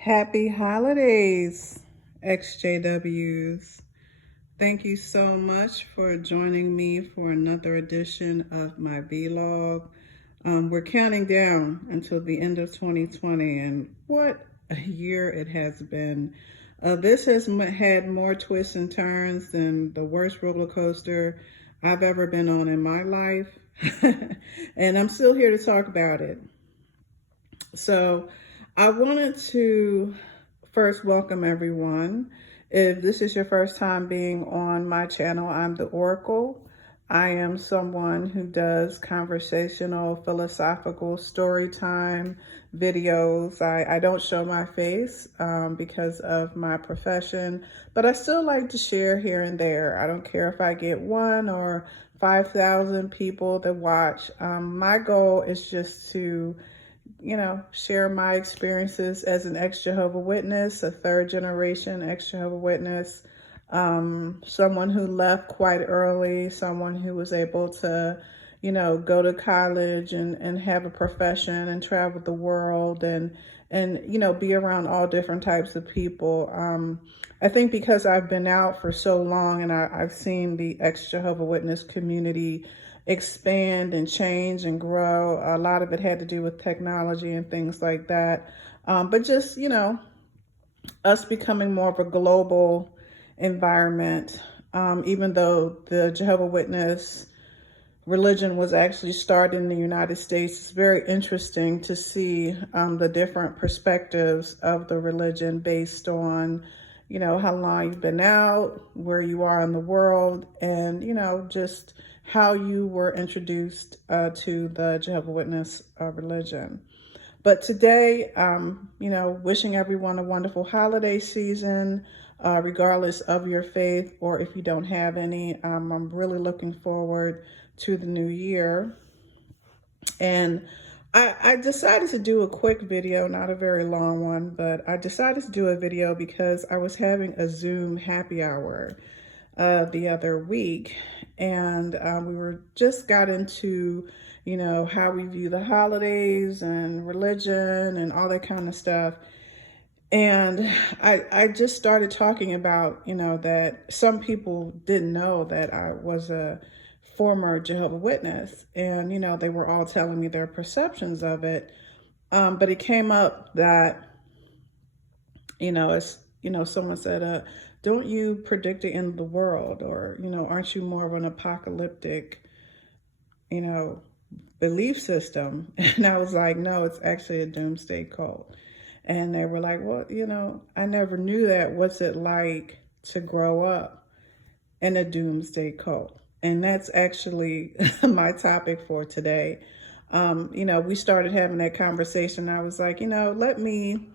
Happy holidays, EXJWs. Thank you so much for joining me for another edition of my vlog. We're counting down until the end of 2020, and what a year it has been. This has had more twists and turns than the worst roller coaster I've ever been on in my life. And I'm still here to talk about it. So I wanted to first welcome everyone. If this is your first time being on my channel, I'm the Oracle. I am someone who does conversational, philosophical, story time videos. I don't show my face because of my profession, but I still like to share here and there. I don't care if I get 1 or 5,000 people that watch. My goal is just to share my experiences as an ex-Jehovah Witness, a third generation ex-Jehovah Witness, someone who left quite early, someone who was able to, go to college and have a profession and travel the world and be around all different types of people. I think because I've been out for so long and I've seen the ex-Jehovah Witness community expand and change and grow. A lot of it had to do with technology and things like that. But just, us becoming more of a global environment, even though the Jehovah Witness religion was actually started in the United States, it's very interesting to see the different perspectives of the religion based on, how long you've been out, where you are in the world, and, just how you were introduced to the Jehovah Witness religion. But today, wishing everyone a wonderful holiday season, regardless of your faith or if you don't have any. I'm really looking forward to the new year. And I decided to do a quick video, not a very long one, but I decided to do a video because I was having a Zoom happy hour the other week, and we were just got into how we view the holidays and religion and all that kind of stuff. And I just started talking about that some people didn't know that I was a former Jehovah Witness, and they were all telling me their perceptions of it, but it came up that it's someone said, don't you predict the end of the world? Or, aren't you more of an apocalyptic, belief system? And I was like, no, it's actually a doomsday cult. And they were like, well, I never knew that. What's it like to grow up in a doomsday cult? And that's actually my topic for today. We started having that conversation. I was like, let me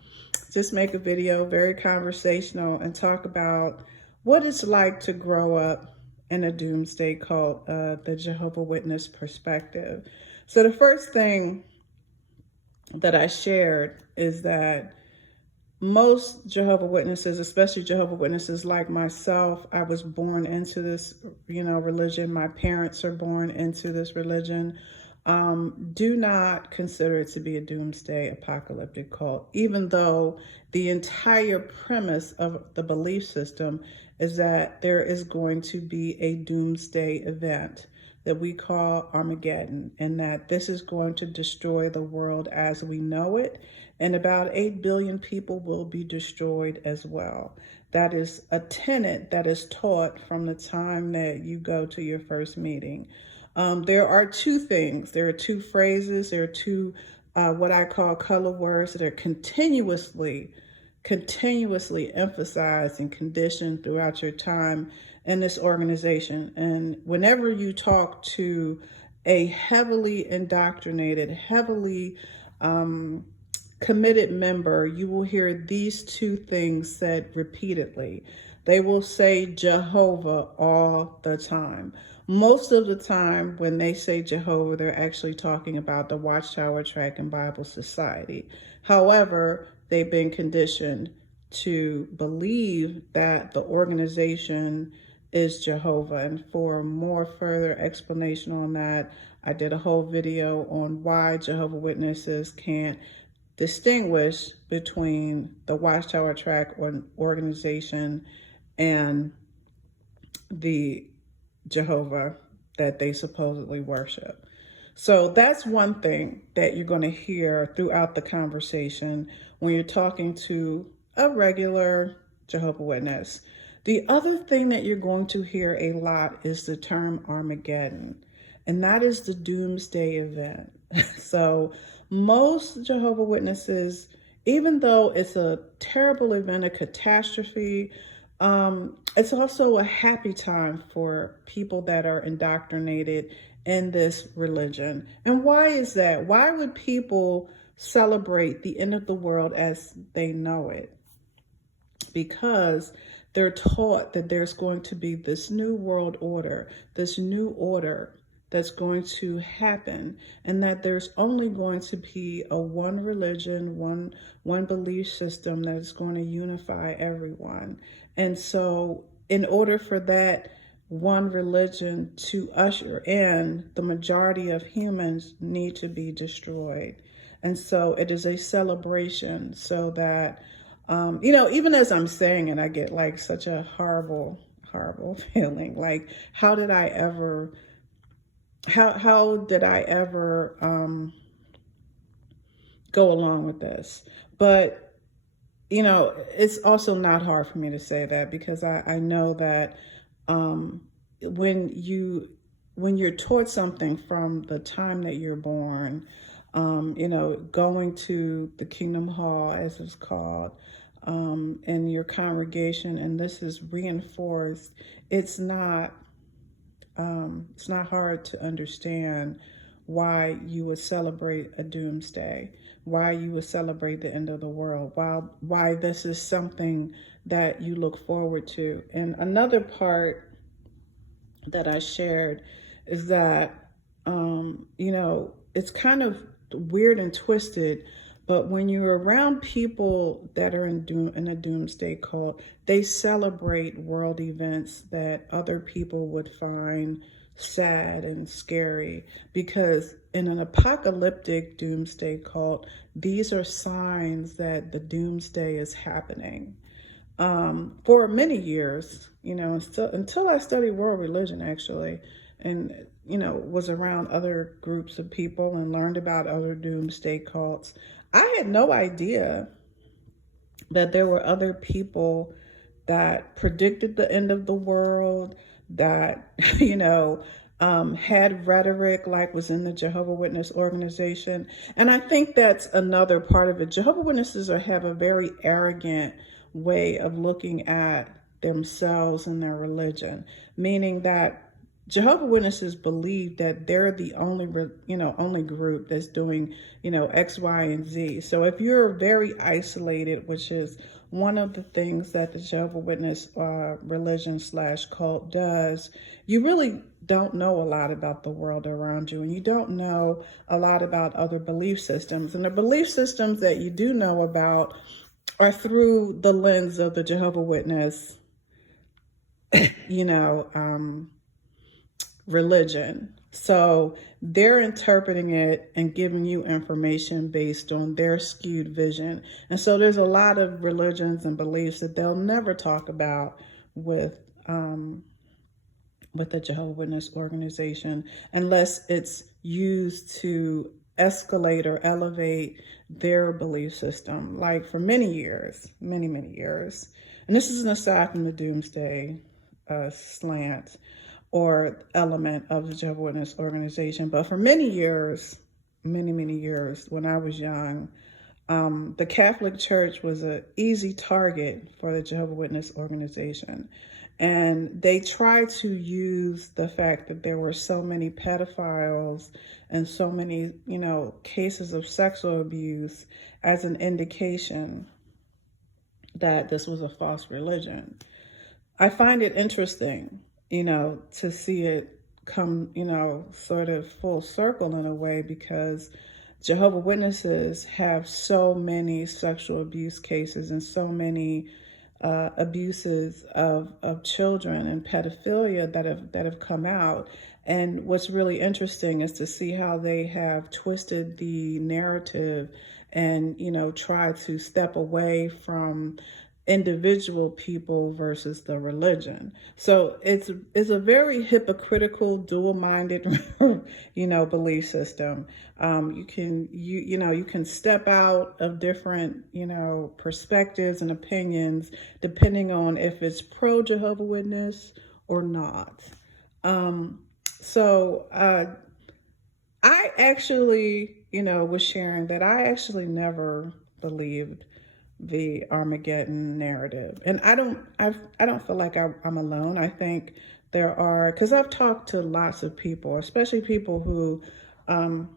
just make a video, very conversational, and talk about what it's like to grow up in a doomsday cult, the Jehovah Witness perspective. So the first thing that I shared is that most Jehovah Witnesses, especially Jehovah Witnesses like myself, I was born into this, religion. My parents are born into this religion. Do not consider it to be a doomsday apocalyptic cult, even though the entire premise of the belief system is that there is going to be a doomsday event that we call Armageddon, and that this is going to destroy the world as we know it, and about 8 billion people will be destroyed as well. That is a tenet that is taught from the time that you go to your first meeting. There are two things. There are two phrases. There are two what I call color words that are continuously emphasized and conditioned throughout your time in this organization. And whenever you talk to a heavily indoctrinated, heavily committed member, you will hear these two things said repeatedly. They will say Jehovah all the time. Most of the time when they say Jehovah, they're actually talking about the Watchtower Tract and Bible Society. However, they've been conditioned to believe that the organization is Jehovah. And for more further explanation on that, I did a whole video on why Jehovah Witnesses can't distinguish between the Watchtower Tract organization and the Jehovah that they supposedly worship. So that's one thing that you're going to hear throughout the conversation when you're talking to a regular Jehovah's Witness. The other thing that you're going to hear a lot is the term Armageddon, and that is the Doomsday event. So most Jehovah's Witnesses, even though it's a terrible event, a catastrophe, it's also a happy time for people that are indoctrinated in this religion. And why is that? Why would people celebrate the end of the world as they know it? Because they're taught that there's going to be this new world order, this new order that's going to happen, and that there's only going to be a one religion, one belief system that is going to unify everyone. And so in order for that one religion to usher in, the majority of humans need to be destroyed. And so it is a celebration so that, even as I'm saying it, I get like such a horrible feeling. Like, how did I ever go along with this? But it's also not hard for me to say that, because I know that when you're taught something from the time that you're born, going to the Kingdom Hall, as it's called, in your congregation, and this is reinforced, it's not hard to understand why you would celebrate a doomsday, why you would celebrate the end of the world, why this is something that you look forward to. And another part that I shared is that, it's kind of weird and twisted, but when you're around people that are in a doomsday cult, they celebrate world events that other people would find sad and scary, because in an apocalyptic doomsday cult, these are signs that the doomsday is happening. For many years, until I studied world religion, actually, and was around other groups of people and learned about other doomsday cults, I had no idea that there were other people that predicted the end of the world, that, had rhetoric like was in the Jehovah's Witness organization. And I think that's another part of it. Jehovah's Witnesses have a very arrogant way of looking at themselves and their religion, meaning that Jehovah's Witnesses believe that they're the only group that's doing, X, Y, and Z. So if you're very isolated, which is one of the things that the Jehovah's Witness religion / cult does, you really don't know a lot about the world around you, and you don't know a lot about other belief systems. And the belief systems that you do know about are through the lens of the Jehovah's Witness, religion. So they're interpreting it and giving you information based on their skewed vision. And so there's a lot of religions and beliefs that they'll never talk about with the Jehovah's Witness organization, unless it's used to escalate or elevate their belief system, like for many years. And this is an aside from the doomsday slant or element of the Jehovah's Witness organization. But for many years, when I was young, the Catholic Church was an easy target for the Jehovah's Witness organization. And they tried to use the fact that there were so many pedophiles and so many, cases of sexual abuse as an indication that this was a false religion. I find it interesting, to see it come, sort of full circle in a way, because Jehovah's Witnesses have so many sexual abuse cases and so many abuses of children and pedophilia that have come out. And what's really interesting is to see how they have twisted the narrative and, try to step away from individual people versus the religion. So it's a very hypocritical, dual-minded, belief system. You can step out of different, perspectives and opinions depending on if it's pro Jehovah Witness or not. So I actually, was sharing that I actually never believed the Armageddon narrative, and I don't feel like I'm alone. I think there are, because I've talked to lots of people, especially people who, and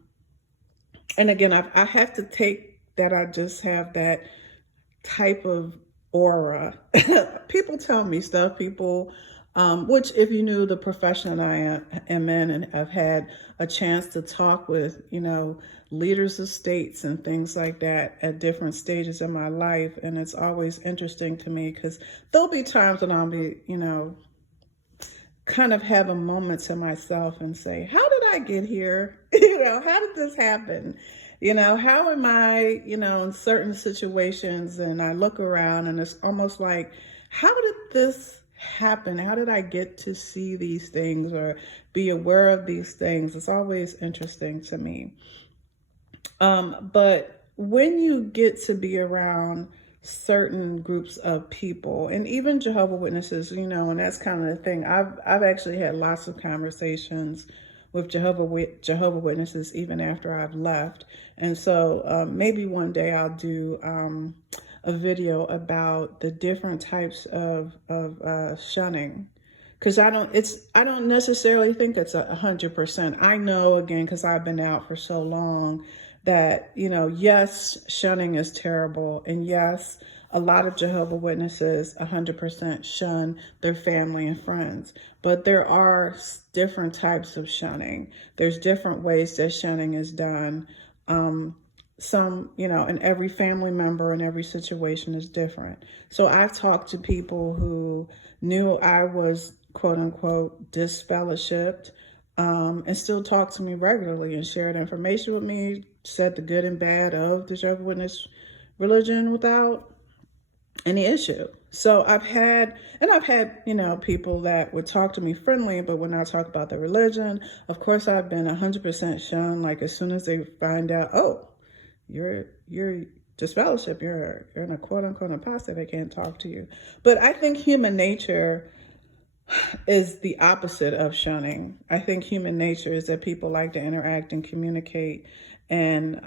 again, I have to take that I just have that type of aura. People tell me stuff. People, which if you knew the profession that I am in, and have had a chance to talk with, leaders of states and things like that at different stages in my life. And it's always interesting to me because there'll be times when I'll be, kind of have a moment to myself and say, how did I get here? How did this happen? How am I, in certain situations, and I look around and it's almost like, how did this happen? How did I get to see these things or be aware of these things? It's always interesting to me. But when you get to be around certain groups of people, and even Jehovah Witnesses, and that's kind of the thing. I've actually had lots of conversations with Jehovah Witnesses even after I've left. And so maybe one day I'll do a video about the different types of shunning. Because I don't necessarily think it's 100%. I know, again, because I've been out for so long, that, yes, shunning is terrible. And yes, a lot of Jehovah Witnesses 100% shun their family and friends. But there are different types of shunning. There's different ways that shunning is done. Some, and every family member in every situation is different. So I've talked to people who knew I was, quote unquote, disfellowshipped, and still talk to me regularly and shared information with me, said the good and bad of the Jehovah's Witness religion without any issue. So I've had, people that would talk to me friendly, but when I talk about the religion, of course, I've been 100% shunned. Like as soon as they find out, oh, you're disfellowship, you're in a quote unquote apostate, they can't talk to you. But I think human nature is the opposite of shunning. I think human nature is that people like to interact and communicate. And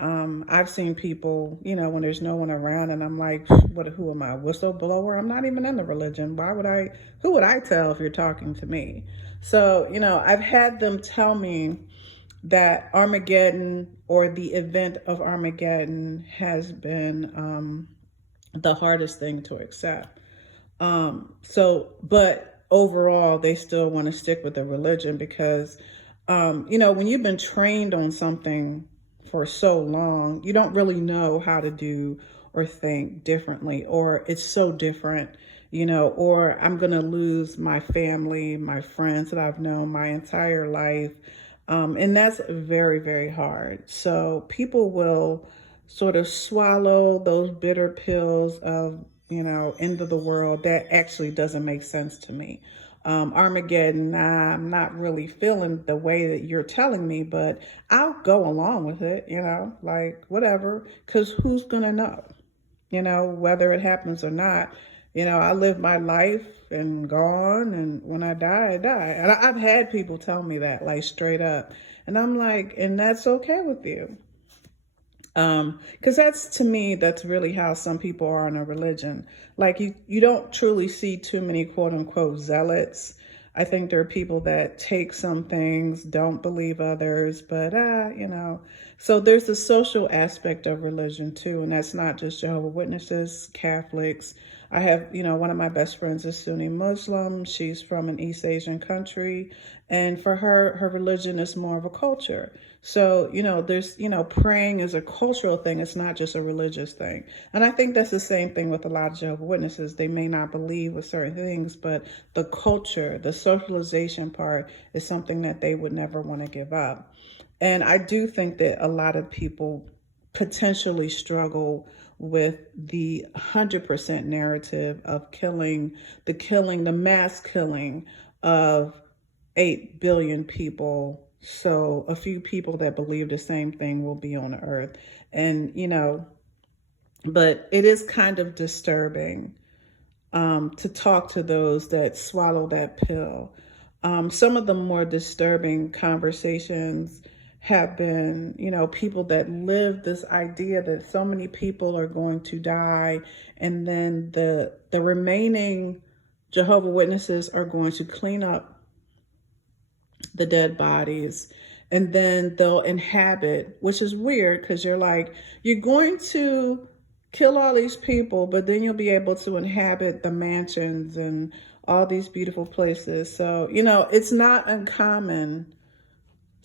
I've seen people, when there's no one around, and I'm like, who am I, a whistleblower? I'm not even in the religion. Who would I tell if you're talking to me? So, I've had them tell me that Armageddon, or the event of Armageddon, has been the hardest thing to accept. But overall, they still want to stick with the religion because, when you've been trained on something for so long, you don't really know how to do or think differently, or it's so different, or I'm going to lose my family, my friends that I've known my entire life. And that's very, very hard. So people will sort of swallow those bitter pills of, end of the world. That actually doesn't make sense to me. Armageddon, I'm not really feeling the way that you're telling me, but I'll go along with it, like whatever, because who's going to know, whether it happens or not. I live my life and gone, and when I die, I die. And I've had people tell me that, like straight up. And I'm like, and that's okay with you. Because to me, that's really how some people are in a religion. Like you don't truly see too many quote unquote zealots. I think there are people that take some things, don't believe others, but So there's the social aspect of religion too, and that's not just Jehovah's Witnesses, Catholics. I have, one of my best friends is Sunni Muslim. She's from an East Asian country, and for her religion is more of a culture. So, there's, praying is a cultural thing. It's not just a religious thing. And I think that's the same thing with a lot of Jehovah's Witnesses. They may not believe with certain things, but the culture, the socialization part is something that they would never want to give up. And I do think that a lot of people potentially struggle with the 100% narrative of the mass killing of 8 billion people. So a few people that believe the same thing will be on the earth. And, but it is kind of disturbing to talk to those that swallow that pill. Some of the more disturbing conversations have been, people that live this idea that so many people are going to die, and then the remaining Jehovah Witnesses are going to clean up the dead bodies, and then they'll inhabit, which is weird because you're going to kill all these people, but then you'll be able to inhabit the mansions and all these beautiful places. So, it's not uncommon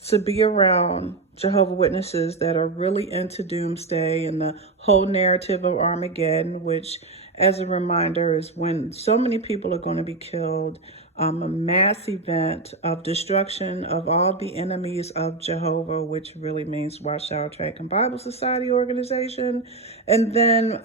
to be around Jehovah Witnesses that are really into Doomsday and the whole narrative of Armageddon, which, as a reminder, is when so many people are going to be killed, a mass event of destruction of all the enemies of Jehovah, which really means Watchtower Tract and Bible Society organization. And then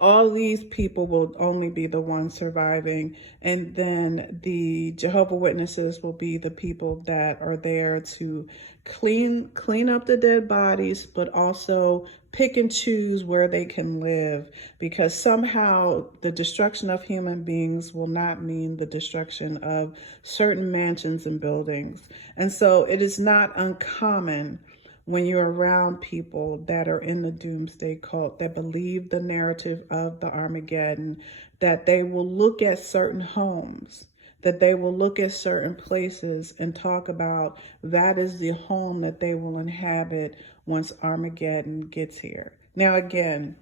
all these people will only be the ones surviving. And then the Jehovah Witnesses will be the people that are there to clean up the dead bodies, but also pick and choose where they can live, because somehow the destruction of human beings will not mean the destruction of certain mansions and buildings. And so it is not uncommon when you're around people that are in the Doomsday cult, that believe the narrative of the Armageddon, that they will look at certain homes, that they will look at certain places and talk about that is the home that they will inhabit once Armageddon gets here. Now, again,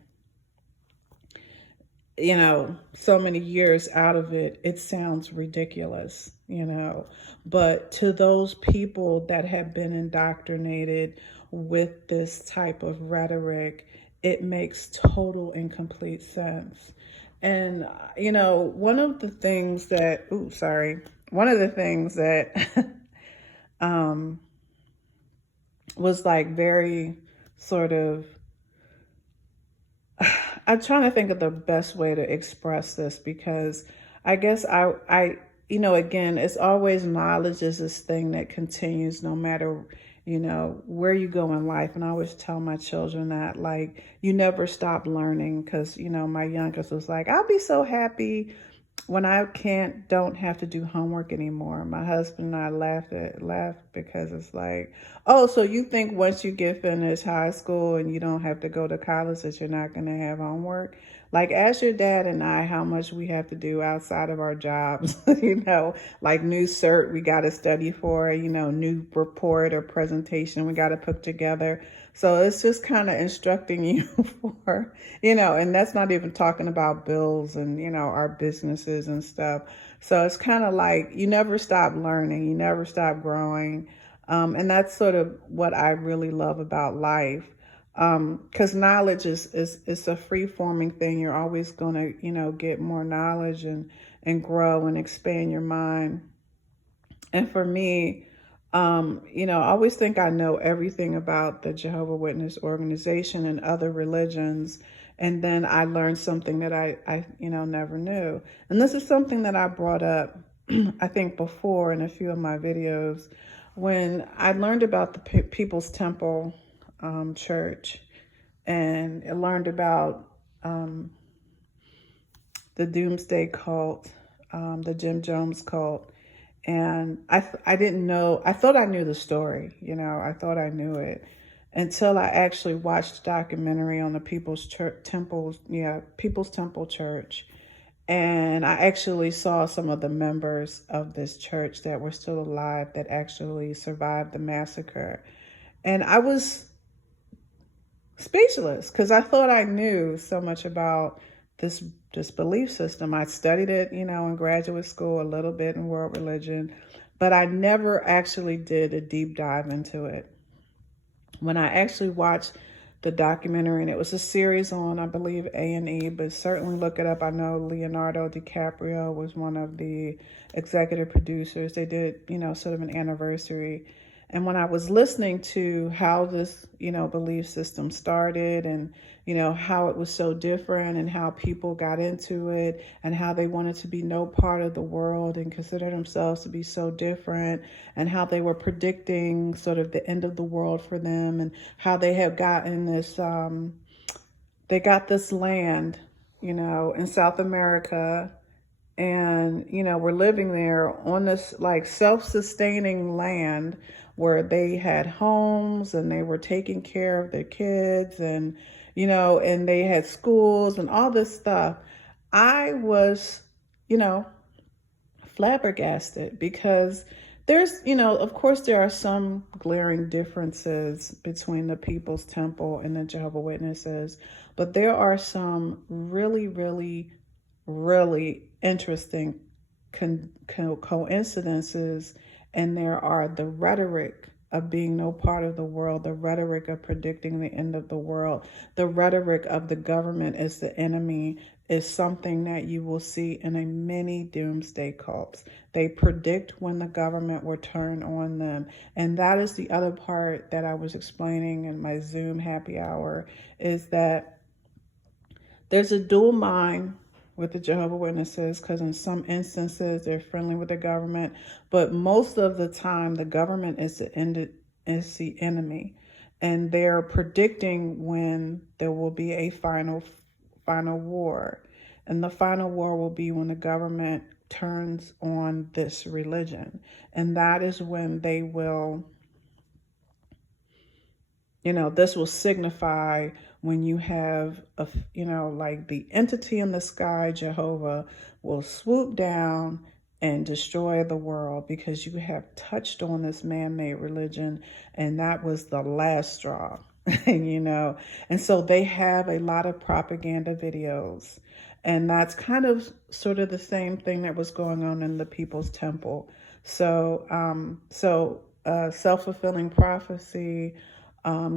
so many years out of it, it sounds ridiculous, but to those people that have been indoctrinated with this type of rhetoric, it makes total and complete sense. And, one of the things that was like very sort of, I'm trying to think of the best way to express this, because I guess again, it's always knowledge is this thing that continues no matter, where you go in life. And I always tell my children that, like, you never stop learning, because, my youngest was like, I'll be so happy when I don't have to do homework anymore. My husband and I laughed because it's like, oh, so you think once you get finished high school and you don't have to go to college that you're not going to have homework? Like, ask your dad and I how much we have to do outside of our jobs, like new cert we got to study for, new report or presentation we got to put together. So it's just kind of instructing you for, and that's not even talking about bills and, our businesses and stuff. So it's kind of like you never stop learning, you never stop growing. And that's sort of what I really love about life. Because knowledge is a free-forming thing. You're always going to, get more knowledge and grow and expand your mind. And for me, I always think I know everything about the Jehovah Witness organization and other religions. And then I learned something that I never knew. And this is something that I brought up, I think, before in a few of my videos, when I learned about the People's Temple Church, and I learned about the Doomsday cult, the Jim Jones cult. And I didn't know, I thought I knew the story, I thought I knew it until I actually watched a documentary on the People's Temple Church. And I actually saw some of the members of this church that were still alive that actually survived the massacre. And I was speechless because I thought I knew so much about this belief system. I studied it, in graduate school, a little bit in world religion, but I never actually did a deep dive into it. When I actually watched the documentary, and it was a series on, I believe, A&E, but certainly look it up. I know Leonardo DiCaprio was one of the executive producers. They did, sort of an anniversary. And when I was listening to how this, belief system started, and, how it was so different, and how people got into it, and how they wanted to be no part of the world and consider themselves to be so different, and how they were predicting sort of the end of the world for them, and how they have gotten this, they got this land, in South America, and we're living there on this like self-sustaining land where they had homes and they were taking care of their kids, and and they had schools and all this stuff. I was flabbergasted, because there's of course there are some glaring differences between the People's Temple and the Jehovah's Witnesses, but there are some really, really, really interesting coincidences. And there are the rhetoric of being no part of the world, the rhetoric of predicting the end of the world, the rhetoric of the government as the enemy, is something that you will see in a many doomsday cults. They predict when the government will turn on them. And that is the other part that I was explaining in my Zoom happy hour, is that there's a dual mind with the Jehovah's Witnesses, because in some instances they're friendly with the government, but most of the time the government is the enemy, and they're predicting when there will be a final war, and the final war will be when the government turns on this religion, and that is when they will, this will signify when you have like the entity in the sky, Jehovah, will swoop down and destroy the world, because you have touched on this man-made religion, and that was the last straw. And so they have a lot of propaganda videos, and that's kind of sort of the same thing that was going on in the People's Temple. So self-fulfilling prophecy,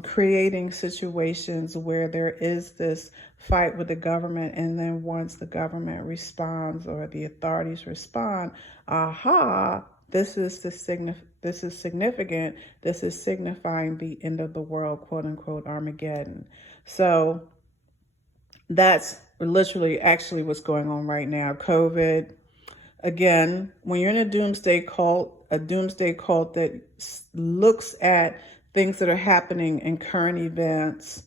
creating situations where there is this fight with the government, and then once the government responds or the authorities respond, this is significant. This is signifying the end of the world, quote unquote, Armageddon. So that's literally actually what's going on right now. COVID. Again, when you're in a doomsday cult that looks at things that are happening in current events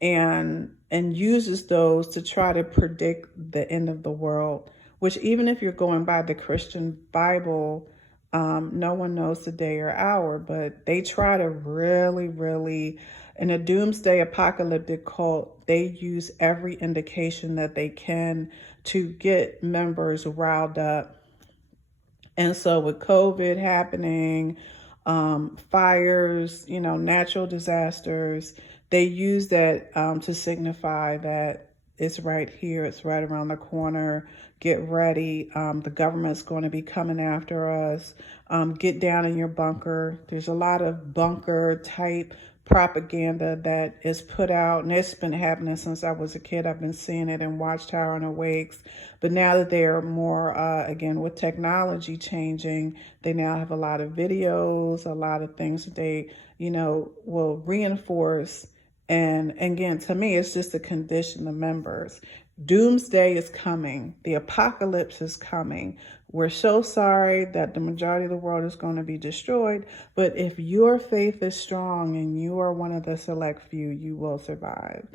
and uses those to try to predict the end of the world, which, even if you're going by the Christian Bible, no one knows the day or hour, but they try to really, really, in a doomsday apocalyptic cult, they use every indication that they can to get members riled up. And so with COVID happening, fires, natural disasters, they use that to signify that it's right here, it's right around the corner. Get ready. The government's going to be coming after us. Get down in your bunker. There's a lot of bunker type propaganda that is put out, and it's been happening since I was a kid. I've been seeing it in Watchtower and Awakes, but now that they're more, again, with technology changing, they now have a lot of videos, a lot of things that they, will reinforce. And again, to me, it's just to condition the members. Doomsday is coming. The apocalypse is coming. We're so sorry that the majority of the world is going to be destroyed, but if your faith is strong and you are one of the select few, you will survive.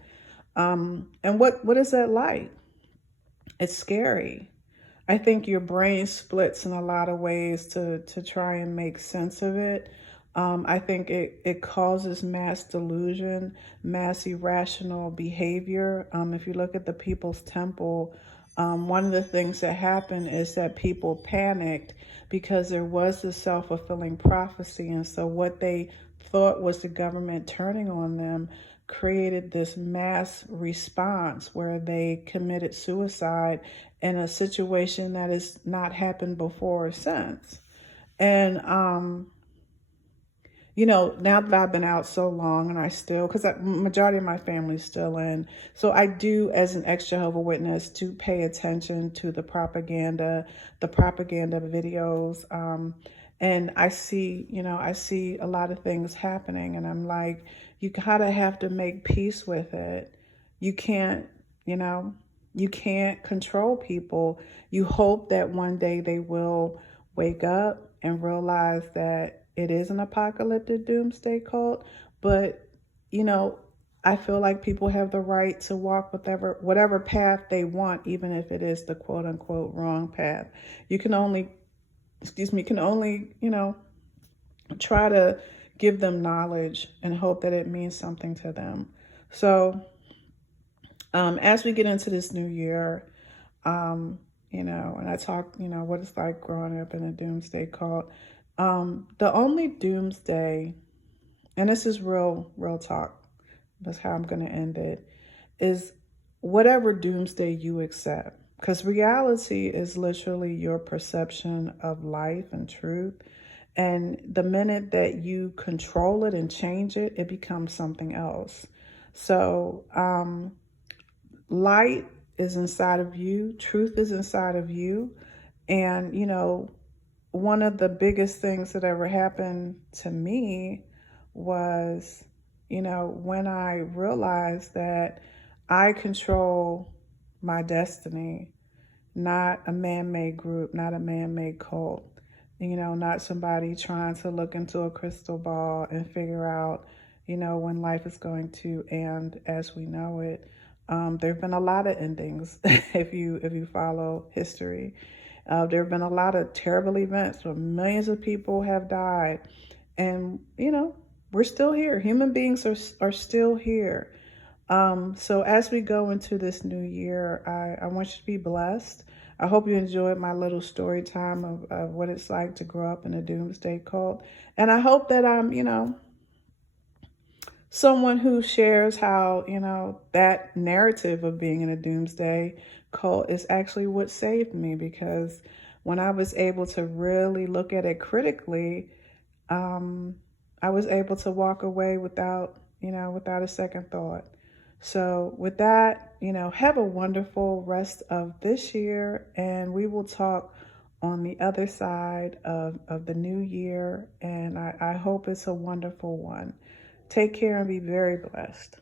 And what is that like? It's scary. I think your brain splits in a lot of ways to try and make sense of it. I think it causes mass delusion, mass irrational behavior. If you look at the People's Temple, one of the things that happened is that people panicked because there was this self-fulfilling prophecy. And so what they thought was the government turning on them created this mass response where they committed suicide in a situation that has not happened before or since. And, now that I've been out so long, and I still, because the majority of my family is still in, so I do, as an ex-Jehovah's Witness, to pay attention to the propaganda videos. And I see a lot of things happening, and I'm like, you gotta have to make peace with it. You can't, you know, you can't control people. You hope that one day they will wake up and realize that it is an apocalyptic doomsday cult. But, you know, I feel like people have the right to walk whatever path they want, even if it is the quote unquote wrong path. You can only, can only, try to give them knowledge and hope that it means something to them. So, as we get into this new year, and I talk, what it's like growing up in a doomsday cult. The only doomsday, and this is real talk, that's how I'm going to end it, is whatever doomsday you accept. Because reality is literally your perception of life and truth. And the minute that you control it and change it, it becomes something else. So, light is inside of you, truth is inside of you. And, one of the biggest things that ever happened to me was, when I realized that I control my destiny, not a man-made group, not a man-made cult, not somebody trying to look into a crystal ball and figure out, when life is going to end as we know it. There have been a lot of endings if you follow history. There have been a lot of terrible events where millions of people have died, and we're still here. Human beings are still here. So as we go into this new year, I want you to be blessed. I hope you enjoyed my little story time of what it's like to grow up in a doomsday cult. And I hope that I'm, someone who shares how, that narrative of being in a doomsday cult is actually what saved me, because when I was able to really look at it critically, I was able to walk away without a second thought. So with that, have a wonderful rest of this year, and we will talk on the other side of the new year, and I hope it's a wonderful one. Take care and be very blessed.